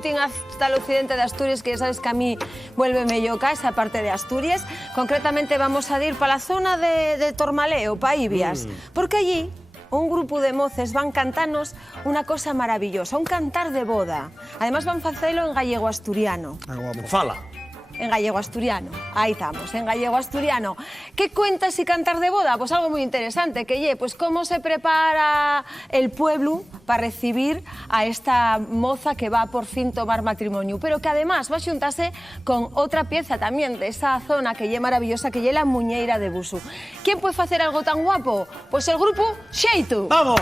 rutín hasta el occidente de Asturias, que ya sabes que a mí vuélveme yoca esa parte de Asturias. Concretamente vamos a ir para la zona de Tormaleo, para Ibias, porque allí un grupo de moces van cantarnos una cosa maravillosa, un cantar de boda. Además van facelo en gallego asturiano. Fala. En gallego asturiano, ahí estamos, en gallego asturiano. ¿Qué cuentas y cantar de boda? Pues algo muy interesante, que pues cómo se prepara el pueblo para recibir a esta moza que va por fin tomar matrimonio, pero que además va a juntarse con otra pieza también de esa zona que es maravillosa, que es la Muñeira de Busu. ¿Quién puede hacer algo tan guapo? Pues el grupo Xeitu. ¡Vamos!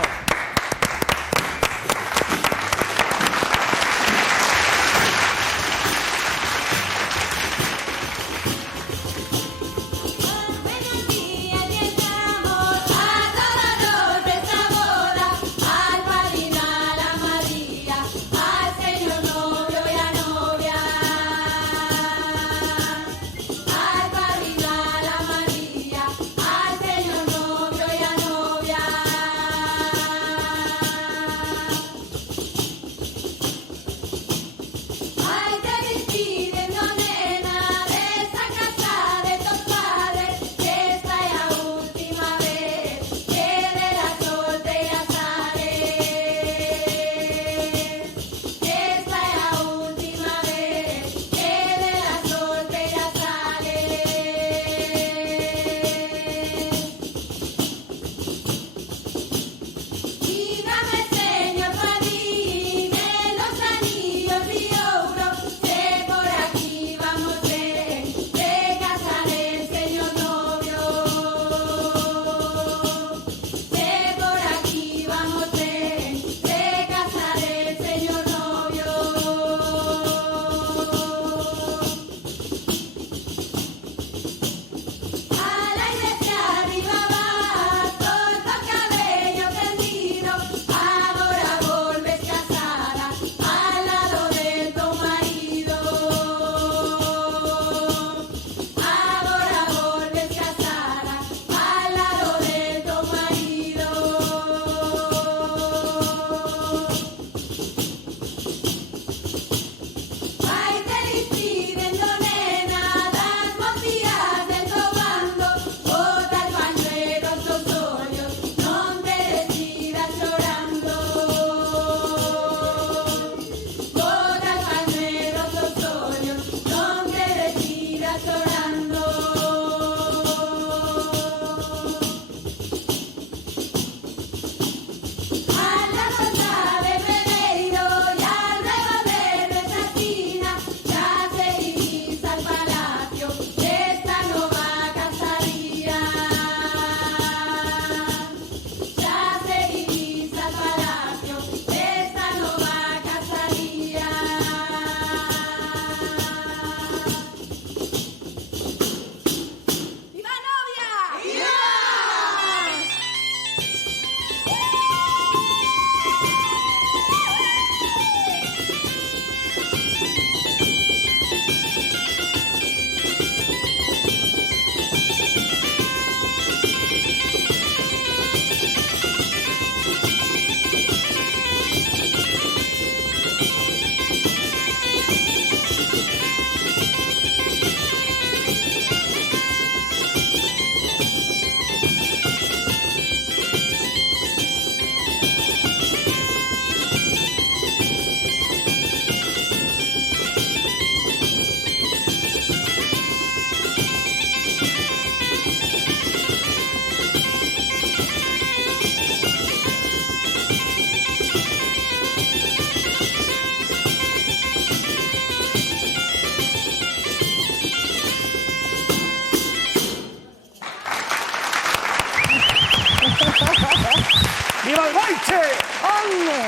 ¡Viva el boiche! ¡Hombre!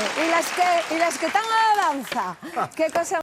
Y las que están a la danza. ¡Qué cosa!